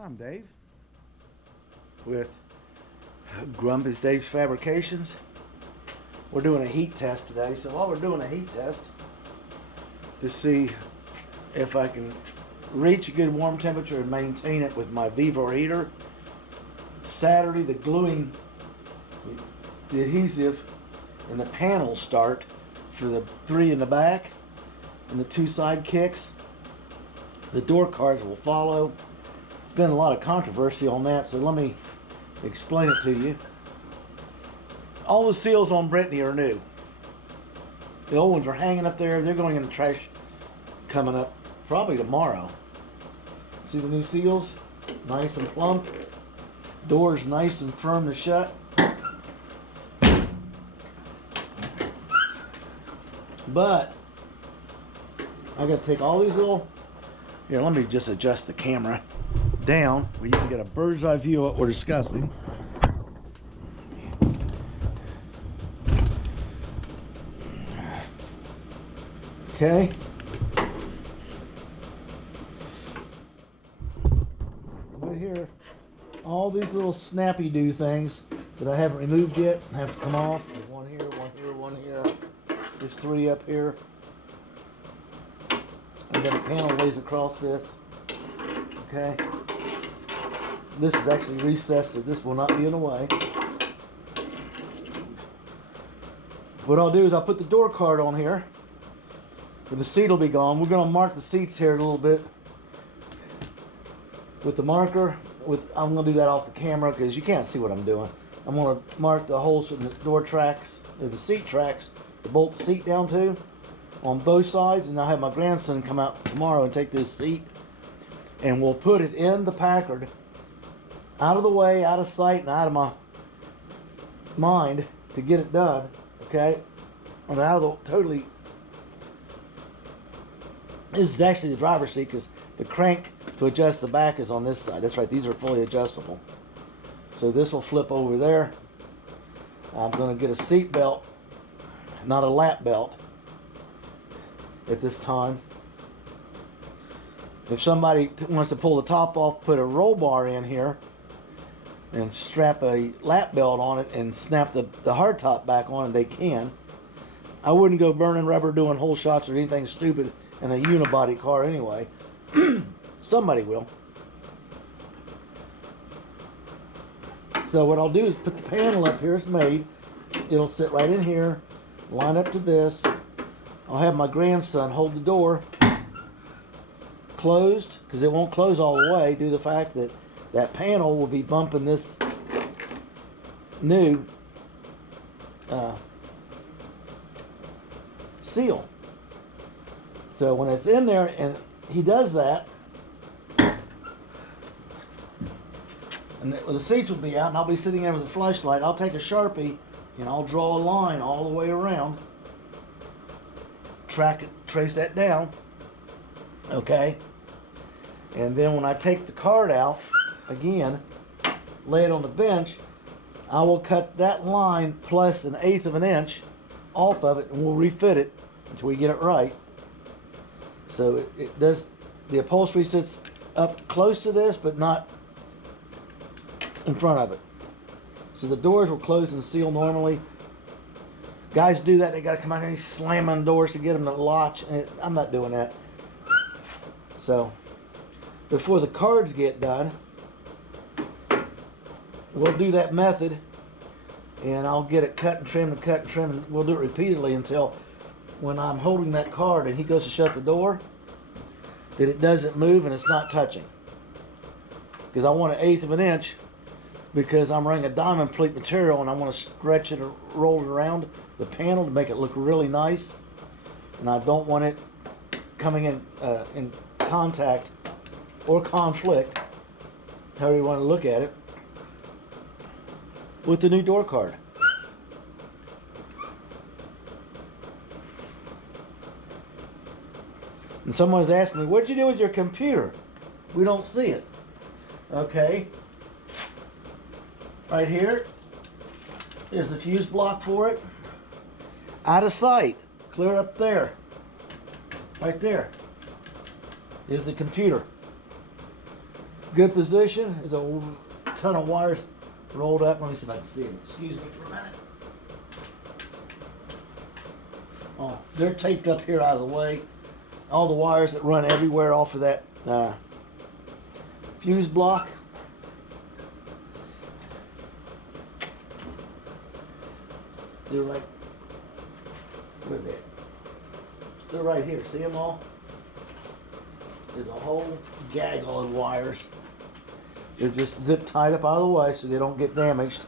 I'm Dave with Grumpy's Dave's Fabrications. We're doing a heat test today. So while we're doing a heat test to see if I can reach a good warm temperature and maintain it with my Vivor heater, Saturday the gluing, the adhesive and the panels start for the 3 in the back and the 2 side kicks. The door cards will follow. There's been a lot of controversy on that, so let me explain it to you. All the seals on Brittany are new. The old ones are hanging up there. They're going in the trash coming up probably tomorrow. See the new seals? Nice and plump. Doors nice and firm to shut. But I got to take all these little... Here, let me just adjust the camera down where you can get a bird's eye view of what we're discussing. Okay. Right here, all these little snappy-do things that I haven't removed yet have to come off. There's one here, one here, one here. There's 3 up here. And then a panel lays across this. Okay. This is actually recessed, so this will not be in the way. What I'll do is I'll put the door card on here. The seat will be gone. We're going to mark the seats here a little bit with the marker. I'm going to do that off the camera because you can't see what I'm doing. I'm going to mark the holes in the door tracks, or the seat tracks, to bolt the seat down to on both sides, and I'll have my grandson come out tomorrow and take this seat, and we'll put it in the Packard, out of the way, out of sight, and out of my mind to get it done. Okay, and out of the totally. This is actually the driver's seat because the crank to adjust the back is on this side. That's right, these are fully adjustable. So this will flip over there. I'm going to get a seat belt, not a lap belt, at this time. If somebody wants to pull the top off, put a roll bar in here and strap a lap belt on it and snap the hard top back on, they can. I wouldn't go burning rubber doing whole shots or anything stupid in a unibody car anyway. Somebody will. So what I'll do is put the panel up here. It's made. It'll sit right in here, line up to this. I'll have my grandson hold the door closed because it won't close all the way due to the fact that that panel will be bumping this new seal. So when it's in there and he does that, and the seats will be out and I'll be sitting there with a flashlight, I'll take a Sharpie and I'll draw a line all the way around, track it, trace that down, okay? And then when I take the card out, again, lay it on the bench, I will cut that line plus 1/8 of an inch off of it and we'll refit it until we get it right. So it does, the upholstery sits up close to this, but not in front of it. So the doors will close and seal normally. Guys do that, they got to come out here and slam on doors to get them to latch. I'm not doing that. So before the cards get done, we'll do that method, and I'll get it cut and trim and cut and trim, and we'll do it repeatedly until when I'm holding that card and he goes to shut the door, that it doesn't move and it's not touching. Because I want 1/8 of an inch, because I'm running a diamond pleat material and I want to stretch it or roll it around the panel to make it look really nice. And I don't want it coming in contact or conflict, however you want to look at it, with the new door card. And someone's asking me, what did you do with your computer? We don't see it. Okay. Right here is the fuse block for it. Out of sight. Clear up there. Right there is the computer. good position. There's a ton of wires rolled up. Let me see if I can see them. Excuse me for a minute. Oh, they're taped up here out of the way. All the wires that run everywhere off of that fuse block. They're right, where are they? They're right here. See them all? There's a whole gaggle of wires. They're just zip tied up out of the way so they don't get damaged.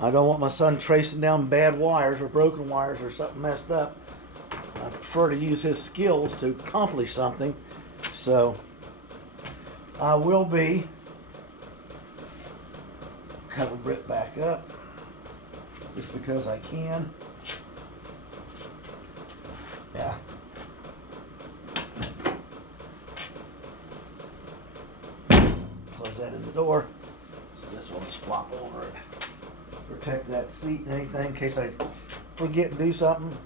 I don't want my son tracing down bad wires or broken wires or something messed up. I prefer to use his skills to accomplish something. So I will be cover Brit back up just because I can. Yeah. Close that in the door. So this one just flop over it. Protect that seat and anything in case I forget to do something.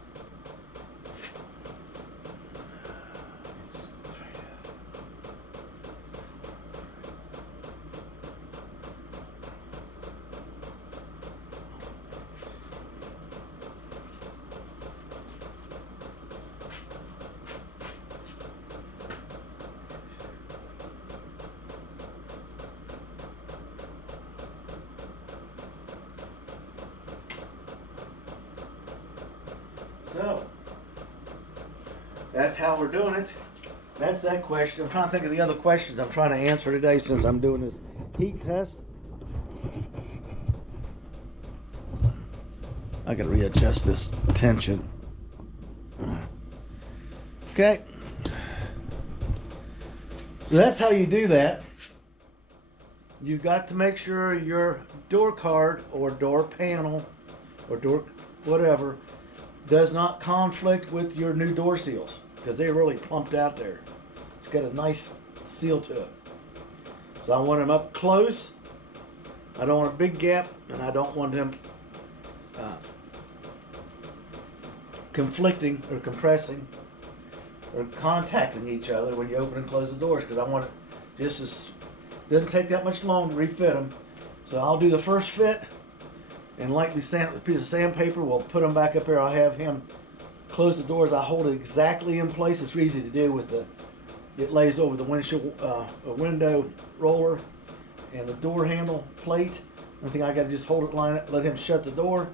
So, that's how we're doing it. That's that question. I'm trying to think of the other questions I'm trying to answer today since I'm doing this heat test. I gotta readjust this tension. Okay. So that's how you do that. You've got to make sure your door card or door panel or door whatever does not conflict with your new door seals because they're really plumped out there. It's got a nice seal to it. So I want them up close. I don't want a big gap, and I don't want them conflicting or compressing or contacting each other when you open and close the doors, because I want it just as doesn't take that much long to refit them. So I'll do the first fit and lightly sand with a piece of sandpaper. We'll put them back up here. I'll have him close the doors. I hold it exactly in place. It's easy to do with it lays over the windshield window roller and the door handle plate. I think I got to just hold it, line it, let him shut the door.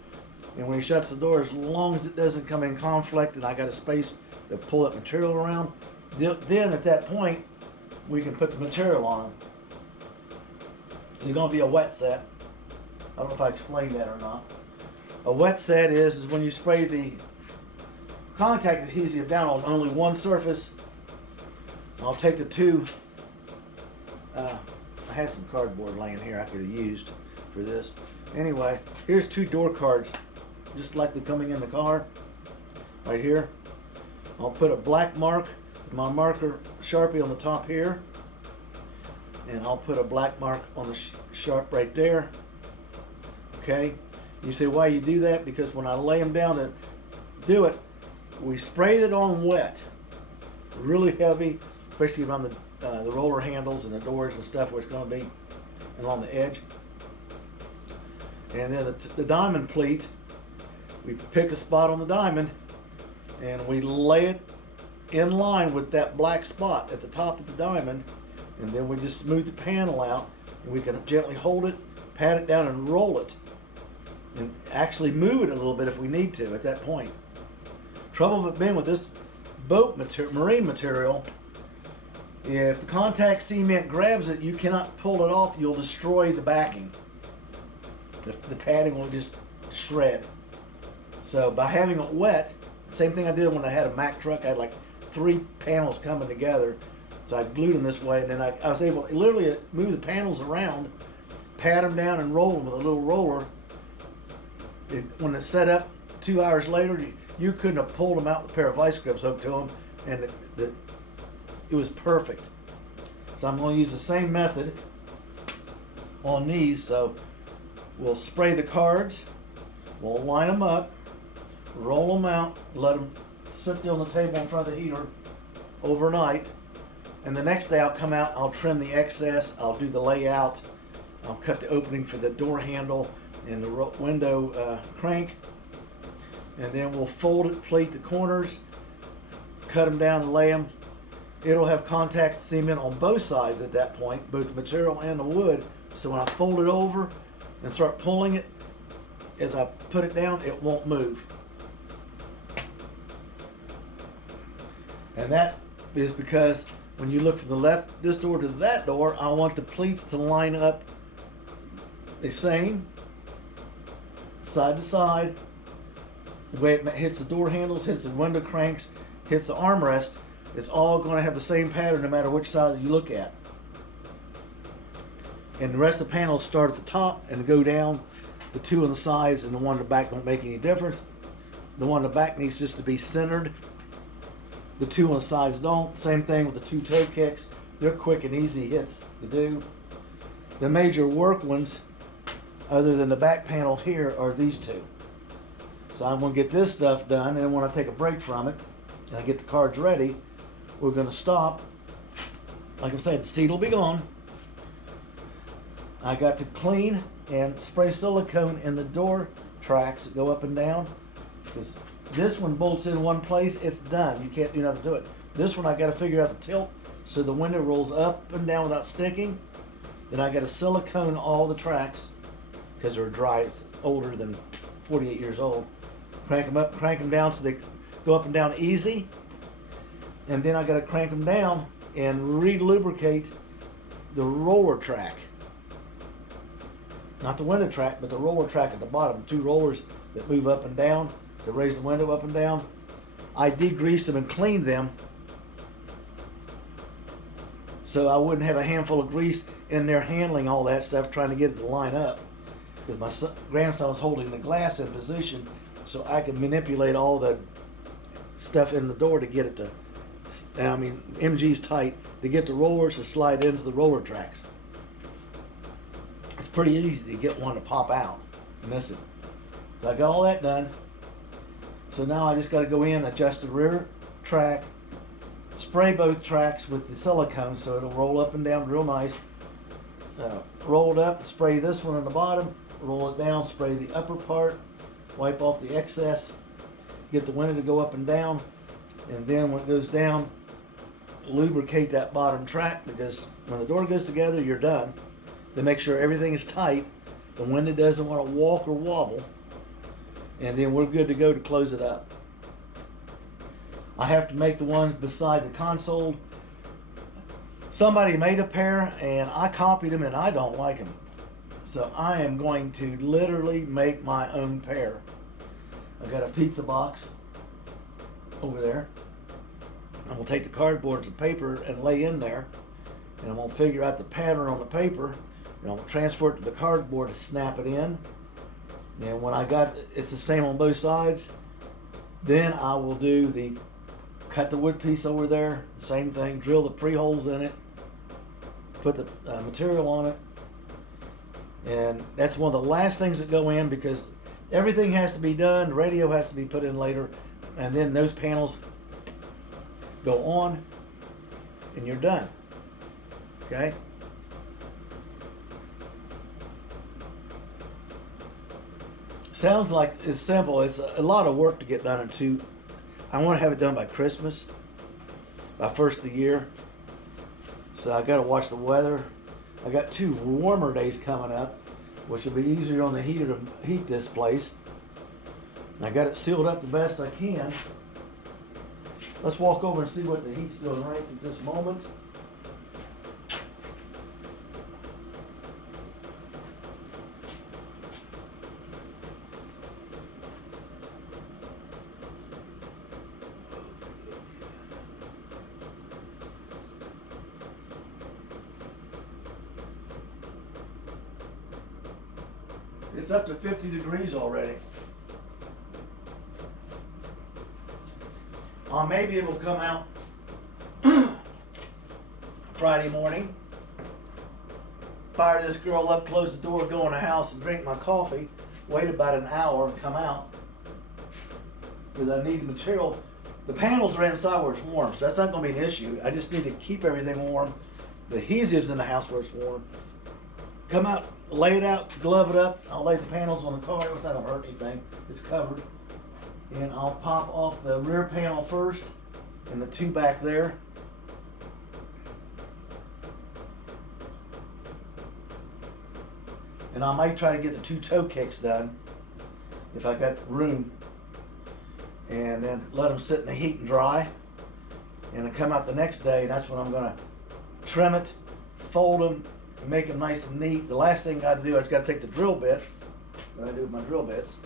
And when he shuts the door, as long as it doesn't come in conflict and I got a space to pull that material around, then at that point we can put the material on them. It's going to be a wet set. I don't know if I explained that or not. A wet set is when you spray the contact adhesive down on only one surface. I'll take the two. I had some cardboard laying here I could have used for this. Anyway, here's two door cards, just like they're coming in the car. Right here. I'll put a black mark, my marker Sharpie on the top here, and I'll put a black mark on the sharp right there. Okay. You say why you do that? Because when I lay them down to do it, we sprayed it on wet, really heavy, especially around the roller handles and the doors and stuff where it's going to be along the edge. And then the diamond pleat, we pick a spot on the diamond and we lay it in line with that black spot at the top of the diamond, and then we just smooth the panel out, and we can gently hold it, pat it down, and roll it, and actually move it a little bit if we need to at that point. Trouble of it being with this boat marine material, if the contact cement grabs it, you cannot pull it off. You'll destroy the backing. The padding will just shred. So by having it wet, same thing I did when I had a Mack truck. I had like 3 panels coming together. So I glued them this way, and then I was able to literally move the panels around, pat them down, and roll them with a little roller. When it's set up 2 hours later, you couldn't have pulled them out with a pair of vice grips hooked to them, and it was perfect. So I'm going to use the same method on these. So we'll spray the cards, we'll line them up, roll them out, let them sit there on the table in front of the heater overnight, and the next day I'll come out, I'll trim the excess, I'll do the layout, I'll cut the opening for the door handle and the window crank, and then we'll fold it, plate the corners, cut them down and lay them. It'll have contact cement on both sides at that point, both the material and the wood, so when I fold it over and start pulling it, as I put it down, it won't move. And that is because when you look from the left, this door to that door, I want the pleats to line up the same, side to side. The way it hits the door handles, hits the window cranks, hits the armrest, it's all going to have the same pattern no matter which side that you look at. And the rest of the panels start at the top and go down. The two on the sides and the one in the back don't make any difference. The one in the back needs just to be centered. The two on the sides don't. Same thing with the two toe kicks. They're quick and easy hits to do. The major work ones, other than the back panel here, are these two. So I'm going to get this stuff done, and when I take a break from it and I get the cards ready, we're going to stop. Like I said, the seat will be gone. I got to clean and spray silicone in the door tracks that go up and down, because this one bolts in one place, it's done. You can't do nothing to it. This one I got to figure out the tilt so the window rolls up and down without sticking. Then I got to silicone all the tracks because they're dry. It's older than 48 years old. Crank them up, crank them down so they go up and down easy. And then I got to crank them down and re-lubricate the roller track. Not the window track, but the roller track at the bottom. The two rollers that move up and down to raise the window up and down. I degreased them and cleaned them so I wouldn't have a handful of grease in there handling all that stuff, trying to get it to line up. Because my grandson was holding the glass in position so I could manipulate all the stuff in the door to get it to, I mean, MG's tight, to get the rollers to slide into the roller tracks. It's pretty easy to get one to pop out and miss it. So I got all that done. So now I just got to go in, adjust the rear track, spray both tracks with the silicone so it'll roll up and down real nice. Roll it up, spray this one on the bottom, roll it down, spray the upper part, wipe off the excess, get the window to go up and down, and then when it goes down, lubricate that bottom track, because when the door goes together, you're done. Then make sure everything is tight, the window doesn't want to walk or wobble, and then we're good to go to close it up. I have to make the ones beside the console. Somebody made a pair and I copied them and I don't like them. So I am going to literally make my own pair. I got a pizza box over there. I'm going to take the cardboards and paper and lay in there. And I'm going to figure out the pattern on the paper. And I'm going to transfer it to the cardboard to snap it in. And when I got it's the same on both sides, then I will do the cut the wood piece over there, same thing, drill the pre-holes in it, put the material on it, and that's one of the last things that go in, because everything has to be done, the radio has to be put in later, and then those panels go on and you're done. Okay? Sounds like it's simple. It's a lot of work to get done in two. I want to have it done by Christmas, by first of the year. So I got to watch the weather. I got 2 warmer days coming up, which will be easier on the heater to heat this place. I got it sealed up the best I can. Let's walk over and see what the heat's doing right at this moment. It's up to 50 degrees already. I may be able to come out Friday morning, fire this girl up, close the door, go in the house and drink my coffee, wait about an hour and come out, because I need the material The panels are inside where it's warm, so that's not going to be an issue. I just need to keep everything warm. The adhesive's in the house where it's warm. Come out, lay it out, glove it up. I'll lay the panels on the car. It's not going to hurt anything. It's covered. And I'll pop off the rear panel first and the two back there. And I might try to get the two toe kicks done if I got room. And then let them sit in the heat and dry. And then come out the next day, and that's when I'm going to trim it, fold them, and make them nice and neat. The last thing I got to do is got to take the drill bit. What I do with my drill bits.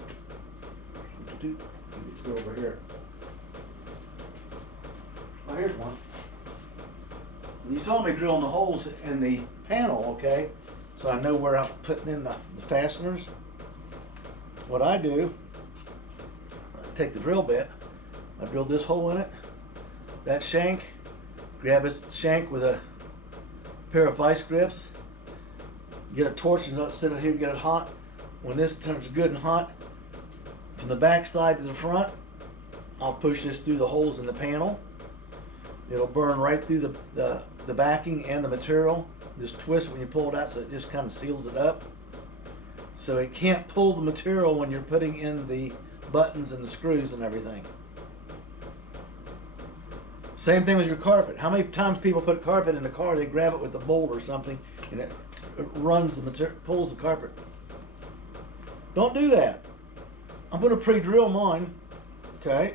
Let's go over here. Oh, here's one. You saw me drilling the holes in the panel, okay? So I know where I'm putting in the fasteners. What I do, I take the drill bit, I drill this hole in it, that shank, grab this shank with a pair of vice grips, get a torch and sit it here and get it hot. When this turns good and hot, from the back side to the front, I'll push this through the holes in the panel. It'll burn right through the backing and the material. Just twist when you pull it out, so it just kind of seals it up. So it can't pull the material when you're putting in the buttons and the screws and everything. Same thing with your carpet. How many times people put carpet in the car, they grab it with a bolt or something, and it runs the material, pulls the carpet. Don't do that. I'm going to pre-drill mine, okay?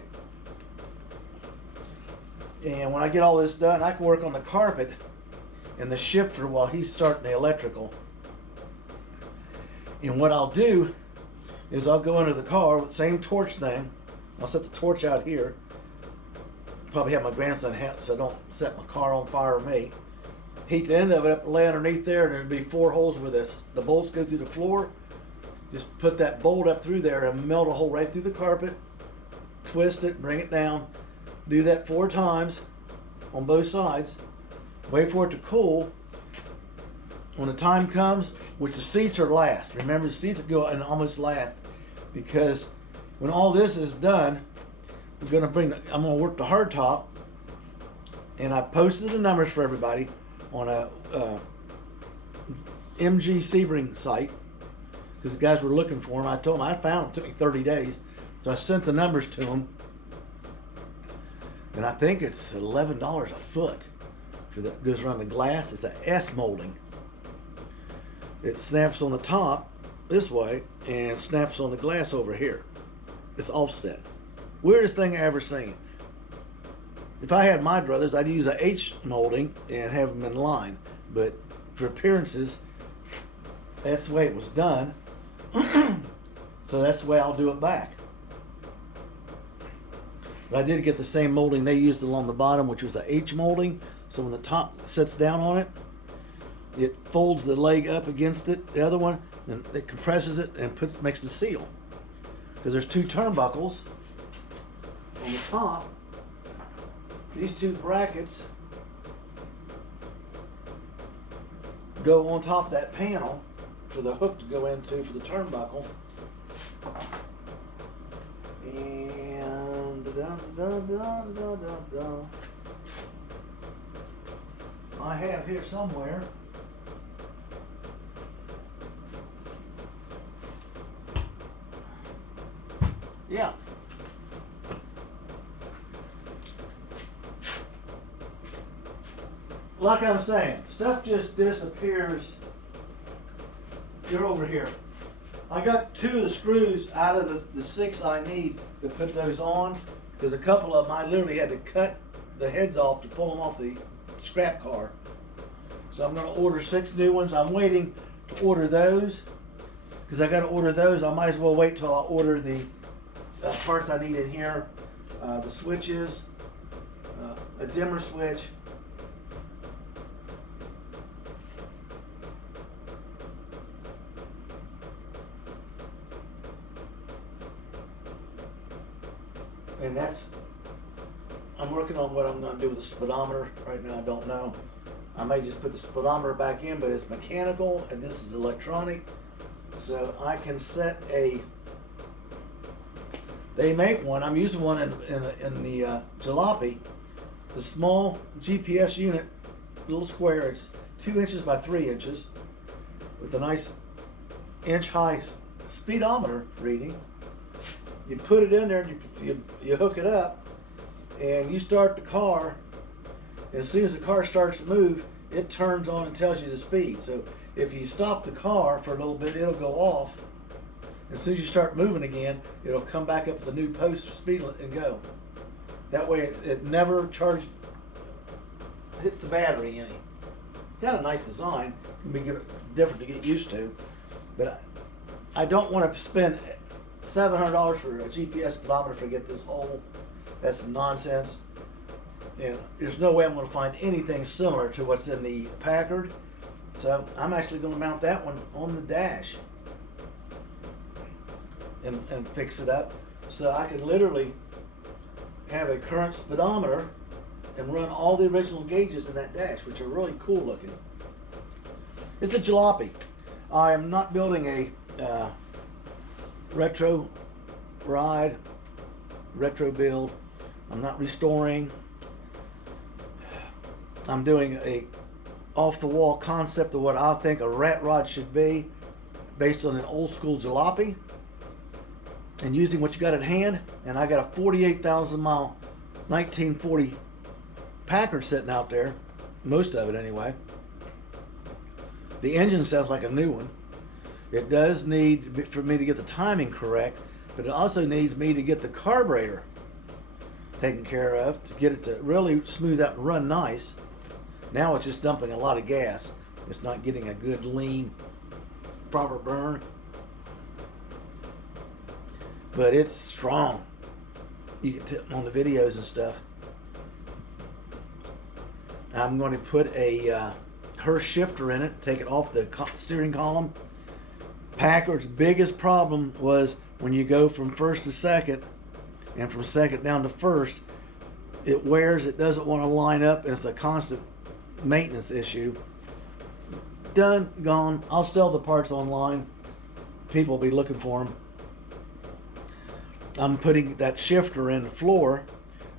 And when I get all this done, I can work on the carpet and the shifter while he's starting the electrical. And what I'll do is I'll go into the car with the same torch thing. I'll set the torch out here. Probably have my grandson hat so I don't set my car on fire or me. Heat the end of it up and lay underneath there, and there'll be 4 holes where the bolts go through the floor. Just put that bolt up through there and melt a hole right through the carpet. Twist it, bring it down. Do that 4 times on both sides. Wait for it to cool. When the time comes, which the seats are last. Remember, the seats go in almost last, because when all this is done, I'm going to work the hard top, and I posted the numbers for everybody on a MG Sebring site, because the guys were looking for them. I told them I found them. It took me 30 days, so I sent the numbers to them, and I think it's $11 a foot for that. Goes around the glass. It's a S molding. It snaps on the top this way and snaps on the glass over here. It's offset. Weirdest thing I ever seen. If I had my druthers, I'd use a H molding and have them in line. But for appearances, that's the way it was done. So that's the way I'll do it back. But I did get the same molding they used along the bottom, which was a H molding. So when the top sits down on it, it folds the leg up against it, the other one, and it compresses it and makes the seal. Because there's 2 turnbuckles on the top. These 2 brackets go on top of that panel for the hook to go into for the turnbuckle. And I have here somewhere yeah. Like I was saying, stuff just disappears. You're over here. I got 2 of the screws out of the 6 I need to put those on, because a couple of them I literally had to cut the heads off to pull them off the scrap car. So I'm going to order 6 new ones. I'm waiting to order those, because I got to order those. I might as well wait till I order the parts I need in here, the switches, a dimmer switch, and I'm working on what I'm going to do with the speedometer. Right now I don't know. I may just put the speedometer back in, but it's mechanical and this is electronic, so I can set a They make one. I'm using one in the Jalopy. The small GPS unit, little square. It's 2 inches by 3 inches, with a nice inch-high speedometer reading. You put it in there, you hook it up, and you start the car. As soon as the car starts to move, it turns on and tells you the speed. So if you stop the car for a little bit, it'll go off. As soon as you start moving again, it'll come back up with the new post speed and go. That way it never hits the battery any. Got a nice design. Can be different to get used to. But I don't want to spend $700 for a GPS speedometer to get this hole. That's nonsense. And there's no way I'm going to find anything similar to what's in the Packard. So I'm actually going to mount that one on the dash and fix it up. So I can literally have a current speedometer and run all the original gauges in that dash, which are really cool looking. It's a Jalopy. I am not building a retro ride, retro build. I'm not restoring. I'm doing a off-the-wall concept of what I think a rat rod should be, based on an old school Jalopy, and using what you got at hand. And I got a 48,000 mile 1940 Packard sitting out there, most of it anyway. The engine sounds like a new one. It does need for me to get the timing correct, but it also needs me to get the carburetor taken care of to get it to really smooth out and run nice. Now it's just dumping a lot of gas. It's not getting a good lean, proper burn. But it's strong. You can tell on the videos and stuff. I'm going to put a Hurst shifter in it, take it off the steering column. Packard's biggest problem was when you go from first to second and from second down to first, it wears, it doesn't want to line up, and it's a constant maintenance issue. Done, gone. I'll sell the parts online. People will be looking for them. I'm putting that shifter in the floor.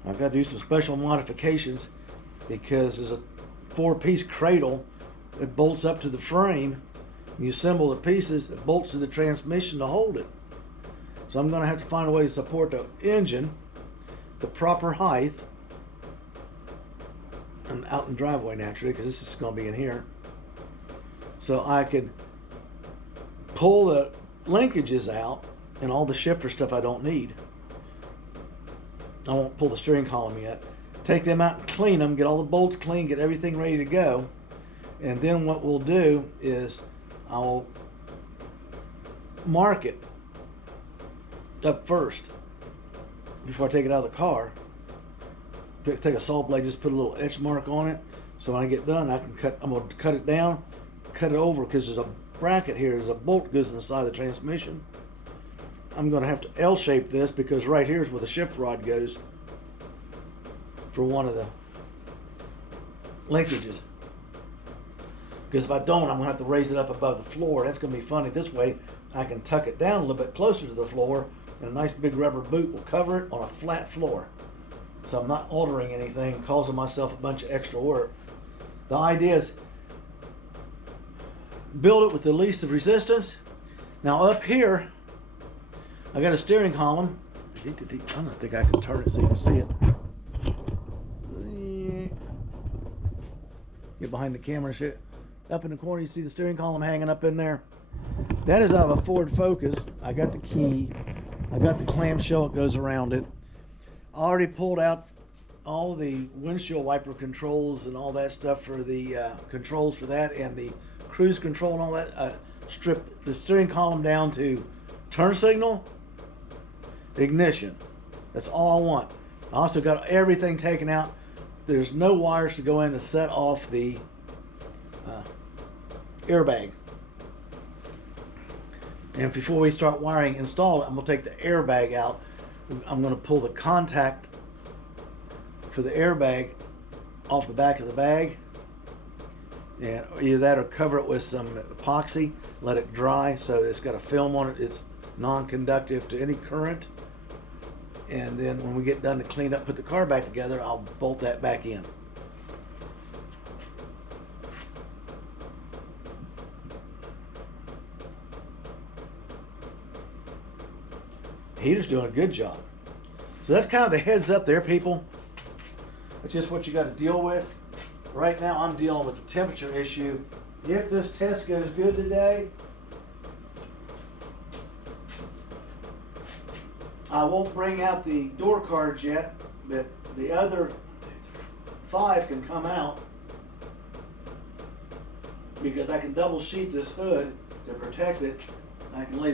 I've got to do some special modifications because there's a 4-piece cradle that bolts up to the frame. You assemble the pieces, it bolts to the transmission to hold it. So I'm going to have to find a way to support the engine, the proper height, and out in the driveway naturally, because this is going to be in here. So I could pull the linkages out and all the shifter stuff I don't need. I won't pull the steering column yet. Take them out and clean them, get all the bolts clean, get everything ready to go. And then what we'll do is I'll mark it up first before I take it out of the car. Take a saw blade, just put a little etch mark on it. So when I get done, I can cut. I'm going to cut it down, cut it over, because there's a bracket here. There's a bolt goes in the side of the transmission. I'm going to have to L-shape this, because right here is where the shift rod goes for one of the linkages. Because if I don't, I'm going to have to raise it up above the floor. That's going to be funny. This way, I can tuck it down a little bit closer to the floor, and a nice big rubber boot will cover it on a flat floor. So I'm not altering anything, causing myself a bunch of extra work. The idea is build it with the least of resistance. Now up here, I got a steering column. I don't think I can turn it so you can see it. Get behind the camera shit. Up in the corner, you see the steering column hanging up in there. That is out of a Ford Focus. I got the key. I got the clamshell that goes around it. I already pulled out all the windshield wiper controls and all that stuff for the controls for that, and the cruise control and all that. Stripped the steering column down to turn signal, ignition. That's all I want. I also got everything taken out. There's no wires to go in to set off the airbag. And before we start wiring, install it, I'm going to take the airbag out. I'm going to pull the contact for the airbag off the back of the bag, and either that or cover it with some epoxy, let it dry so it's got a film on it. It's non-conductive to any current. and then when we get done to clean up, put the car back together, I'll bolt that back in. Heater's doing a good job. So that's kind of the heads up there, people. It's just what you got to deal with. Right now I'm dealing with the temperature issue. If this test goes good today, I won't bring out the door cards yet, but the other 5 can come out because I can double sheet this hood to protect it. I can lay